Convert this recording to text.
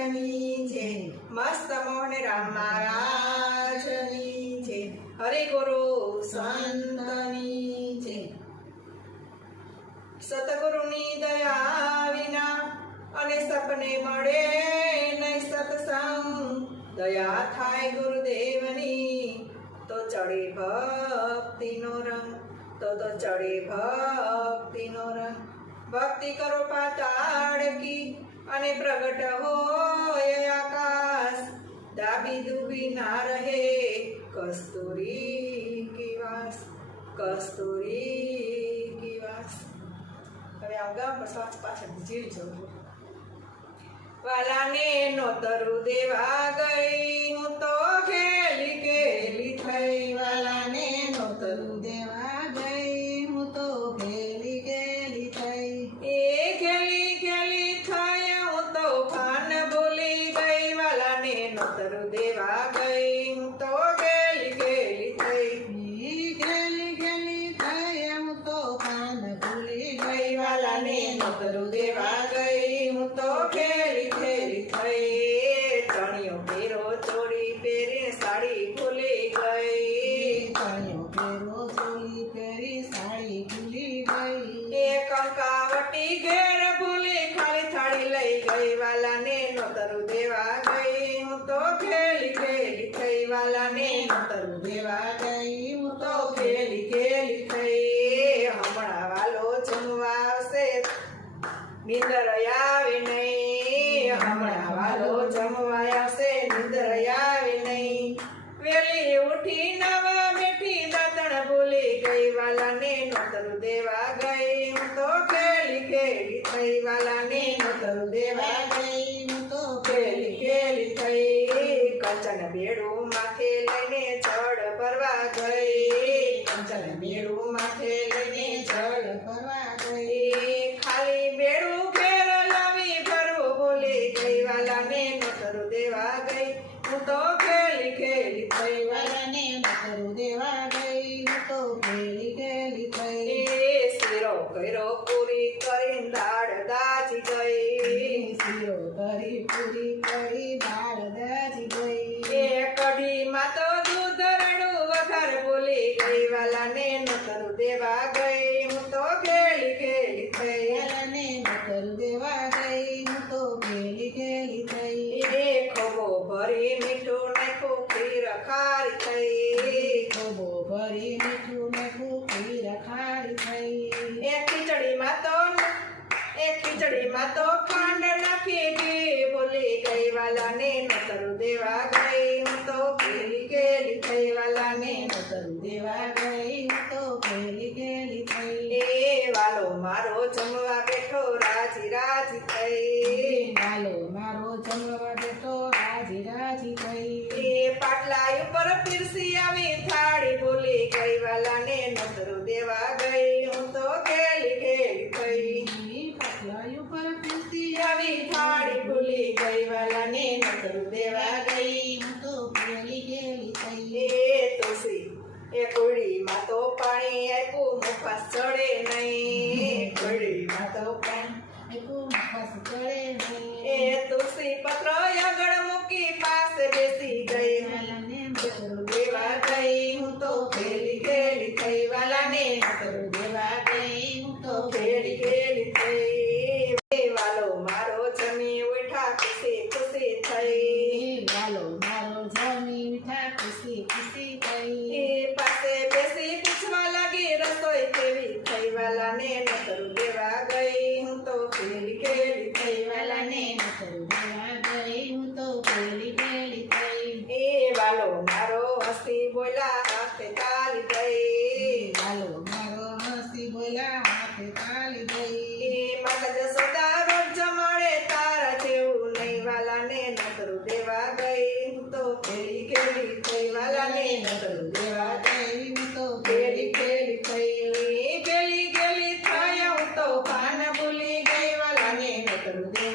મહારાજની છે મસ્ત મોહન રામ મહારાજની હરે ગુરુ સંતની છે સતગુરુની દયા વિના અને સપને મળે નહીં સત્સંગ. દયા થાય ગુરુદેવની, તો ચડે ભક્તિનો રંગ. તો તો ચડે ભક્તિનો રંગ. ભક્તિ કરો પાતાળ કી. અને પ્રગટ હોય આકાશ. દાબી દુબી ના રહે. કસ્તુરી કિવાસ કસ્તુરી કિવાસ. હવે આમ ગામ પાછળ જીવ જવું. વાલાને નોતરું દેવા ગઈ. હમણાં વાલો જમવા આવશે નિંદર નહીં. હમણાં વાલો જમવા આવશે નિંદર આવે નહીં. વેલી ઉઠી નવા બેઠી દાતણ ભૂલી ગઈ વાલાને નોતરું દેવા ગઈ હું તો ખેલી ખેલી થઈ વાલાને નોતરું દેવા ગઈ હું તો ખેલી ખેલી થઈ. કંચન બેડું માથે લઈને જળ ભરવા ગઈ. કંચન બેડું માથે લઈને જળ કરવા ગઈ. ખાલી બેડું ઘેર લાવી ભરવું ભૂલી ગઈ વાલાને નોતરું દેવા ગઈ. હું તો ખેલી ખેલી થઈ વાલાને દેવા ગઈ હું તો ખેલી ખેલી થઈ એ શીરો પૂરી કરી દાળ દાજી ગઈ. શીરો કરી પૂરી કરી દાળ દાજી ગઈ. એ કઢીમાં તો દૂધ રણું વઘાર બોલી ગઈ. વાલાને નતર દેવા ગઈ હું તો ખેલી ખેલી થઈ વાલાને નકરું દેવા ગઈ હું તો ખેલી ખેલી થઈ એ ખોબો ભરી મીઠું નાખ્યું ખીર ખારી થઈ ખોબો ભરી મીઠું ને ખીર ખારી થઈ એ ખીચડીમાં તો એ ખીચડીમાં તો ખાંડ નાખી દે. બોલી ગઈ વાલાને નોતરું દેવા ગઈ હું તો ભેલી ગેલી થઈ વાલાને નકરું દેવા ગઈ હું તો ભેલી ગેલી થઈ. એ વાલો મારો જમવા બેઠો રાજી રાજી થઈ. વાલો મારો જમવા બેઠો રાજી રાજી થઈ. એ પાટલા ઉપર પીરસી આવી થાળી. બોલી ગઈ વાલાને નોતરું દેવા ગઈ હું તો ખેલી ખેલી થઈ પાટલા ઉપર પીસી આવી થાળી ભૂલી ગઈ એ તુલસી, એ તો પાણી આપ્યું મુખવાસ ચડે નહીં કુડીમાં તો પાણી મુખવાસ ચડે નહીં. એ તુલસી પત્ર આગળ મૂકી, પાસે બેસી ગઈ કોયલા માથે ગઈ માતા જસોદા તારા જેવું નહીં વાલાને નકરું દેવા ગઈ તો કેળી કેળી થઈ વાલાને નકરું દેવા ગઈ હું તો કેળી કેળી થઈ કેળી કેળી થઈ હું તો પાન ભૂલી ગઈ વાલાને નકરું દેવા